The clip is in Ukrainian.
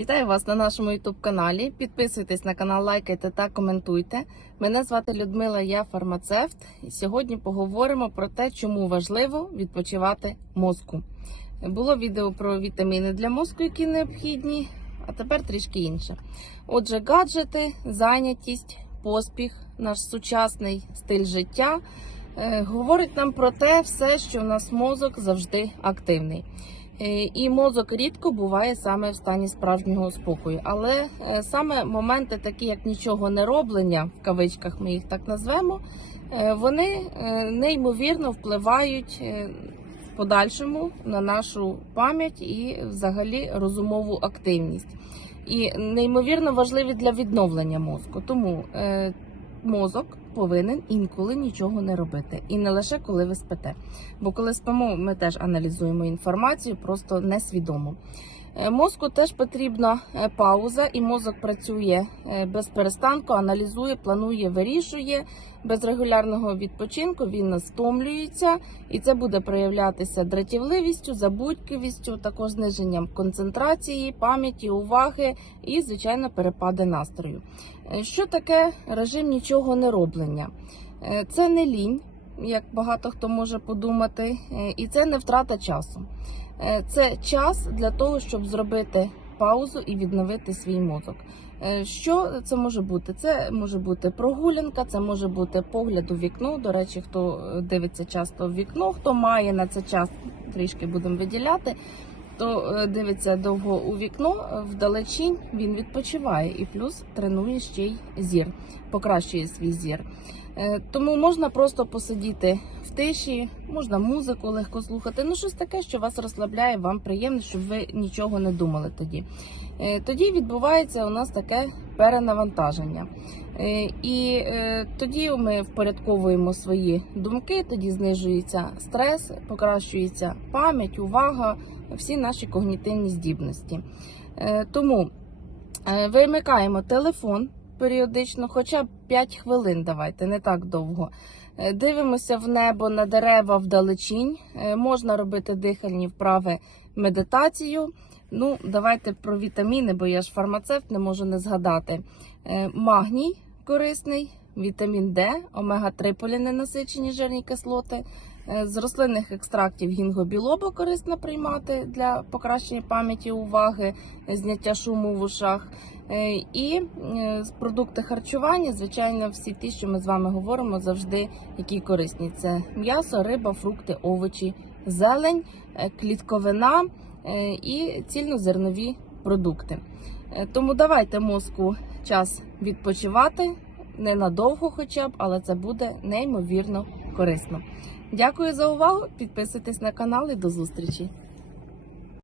Вітаю вас на нашому youtube каналі. Підписуйтесь на канал, лайкайте та коментуйте. Мене звати Людмила, я фармацевт. І сьогодні поговоримо про те, чому важливо відпочивати мозку. Було відео про вітаміни для мозку, які необхідні, а тепер трішки інше. Отже, гаджети, зайнятість, поспіх, наш сучасний стиль життя е, говорить нам про те все, що у нас мозок завжди активний. Е, І мозок рідко буває саме в стані справжнього спокою. Але е, саме моменти, такі як нічого не роблення, в кавичках ми їх так назвемо, е, вони неймовірно впливають в подальшому на нашу пам'ять і взагалі розумову активність. І неймовірно важливі для відновлення мозку. Тому мозок повинен інколи нічого не робити, і не лише коли ви спите. Бо коли спимо, ми теж аналізуємо інформацію, просто несвідомо. Е, Мозку теж потрібна е, пауза, і мозок працює е, без перестанку, аналізує, планує, вирішує. Без регулярного відпочинку він стомлюється, і це буде проявлятися дратівливістю, забудькивістю, також зниженням концентрації, пам'яті, уваги і, звичайно, перепади настрою. Що таке режим нічого не роблення? Це не лінь, як багато хто може подумати, е, і це не втрата часу. Е, Це час для того, щоб зробити паузу і відновити свій мозок. Е, Що це може бути? Це може бути прогулянка, це може бути погляд у вікно. До речі, хто дивиться часто в вікно, хто має на це час, трішки будемо виділяти. То дивиться довго у вікно, вдалечінь він відпочиває і плюс тренує ще й зір, покращує свій зір. Е, Тому можна просто посидіти в тиші, можна музику легко слухати. Ну, щось таке, що вас розслабляє, вам приємно, щоб ви нічого не думали тоді. Е, Тоді відбувається у нас таке перенавантаження. Е, І тоді ми впорядковуємо свої думки, тоді знижується стрес, покращується пам'ять, увага, всі наші когнітивні здібності. Тому вимикаємо телефон періодично, хоча б 5 хвилин давайте, не так довго. Е, Дивимося в небо на дерева вдалечінь. Е, Можна робити дихальні вправи, медитацію. Ну, давайте про вітаміни, бо я ж фармацевт, не можу не згадати. Е, Магній корисний, вітамін Д, омега-3 поліненасичені жирні кислоти. Е, З рослинних екстрактів гінгобілоба корисно приймати для покращення пам'яті, уваги, зняття шуму в ушах. Е, І е, продукти харчування, звичайно, всі ті, що ми з вами говоримо, завжди які корисні. Це м'ясо, риба, фрукти, овочі, зелень, клітковина і цільнозернові продукти. Тому давайте мозку час відпочивати ненадовго, хоча б, але це буде неймовірно корисно. Дякую за увагу. Підписуйтесь на канал і до зустрічі.